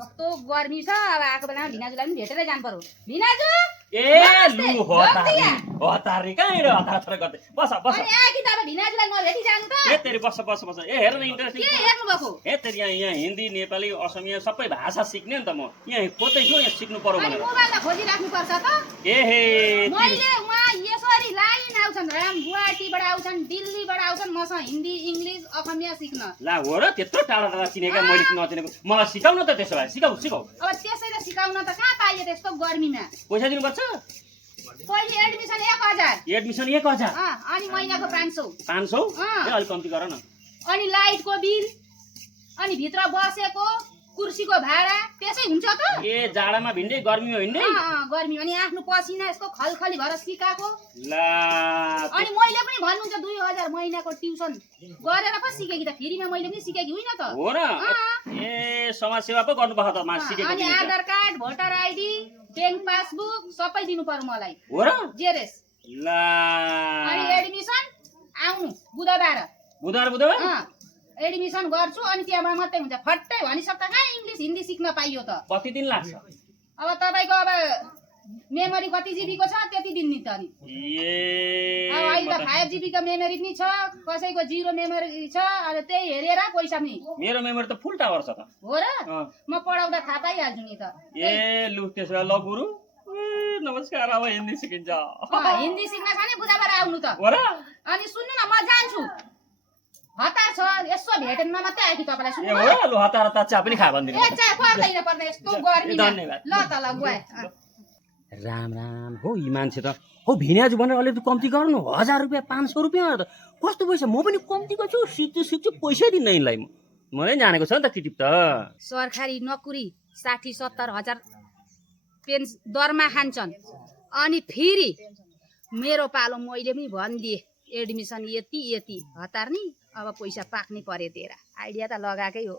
कस्तो गर्मी छ अब आएको बेलामा भिनाजुलाई पनि भेटेरै जानु पर्यो भिनाजु ए लु हतारी कहाँ हिँड्यो हतार गर्दै बस बस अनि आकी त अब भिनाजुलाई नभेटी जानु त ए तेरी बस बस बस ए हेर न इन्ट्रेस्टिङ के हेर्नु भएको ए तेरी यहाँ हिन्दी नेपाली असमिया सबै भाषा सिक्ने नि त म यहाँ खोज्दैछु यहाँ सिक्नु पर्यो अनि भनेर मोबाइलमा खोजिराख्नु पर्छ त ए हे मैले उहाँ यसरी लाइन आउँछन् राम गुवाहाटीबाट आउँछन् दिल्लीबाट आउँछन् मसँग हिन्दी इङ्ग्लिस असमिया सिक्न ला हो र त्यत्रो टाढा टाढा चिनेका मैले नचिनेको मलाई सिकाउन त त्यसो भए सिकाउ सिकाउ अब त्यसैले सिकाउन त कहाँ पाइयो त्यस्तो गर्मीमा पैसा दिनुपर्छ पहिले एडमिसन 1000 एडमिसन 1000 अनि महिनाको 500 500 ए अलि कम्ती गर न अनि लाइटको बिल अनि भित्र बसेको कुर्सीको भाडा त्यसै हुन्छ त ए जाडामा भिन्दै गर्मीमा भिन्दै गर्मी अनि आफ्नो पसिना यसको खलखली भएर सिकाएको ला अनि मैले पनि भन्नुहुन्छ 2000 महिनाको ट्युसन गरेर पो सिकेकी त फ्रीमा मैले पनि सिकेकी होइन त हो र ए समाज सेवा पो गर्नुपर्छ त मा सिकेको अनि Aadhaar card voter ID bank passbook सबै दिनु पर्यो मलाई हो र जेरेस ला अनि एडमिसन आउनु बुधबार एडमिसन गर्छु अनि त्यहाँबाट मात्रै हुन्छ फट्टै भनिसक्दा कहाँ इङ्ग्लिस हिन्दी सिक्न पाइयो त कति दिन लाग्छ अब तपाईको अब मेमोरी कति जिबीको छ त्यति दिन नि त नि ए अब अहिले त 5 जिबी को मेमोरी पनि छ कसैको 0 मेमोरी छ अब त्यही हेरेर पैसा पनि मेरो मेमोरी त फुल टावर छ त हो र म पढाउँदा थाहा पाइहाल्छु नि त ए लु त्यसो भए ल गुरु नमस्कार अब हिन्दी सिकिन्छ हिन्दी सिक्न छ नि बुधबार आउनु त हो र अनि सुन्नु न म जान्छु हतार छ यसो भेटेनमा मात्रै आएकी तपाईलाई सुन्नु ए हो लु हतार हतार चा पनि खा भन्दिनु ए चा पर्दैन यस्तो गर्मीमा धन्यवाद ल त ल गए राम राम हो यी मान्छे त हो भिनाजु भनेर अलिकति कम्ती गर्नु 1000 रुपियाँ 500 रुपियाँ त कस्तो पैसा म पनि कम्तीको छु सिक्छु पैसै दिन्न यिनलाई मैले जानेको छ नि त टिटिप त सरकारी नोकरी 60-70 हजार दरमा खान्छन् अनि फेरि मेरो पालो मैले पनि भनिदिए एडमिसन यति हतार नि अब पैसा पाक्नै पर्यो तेरा आइडिया त लगाएकै हो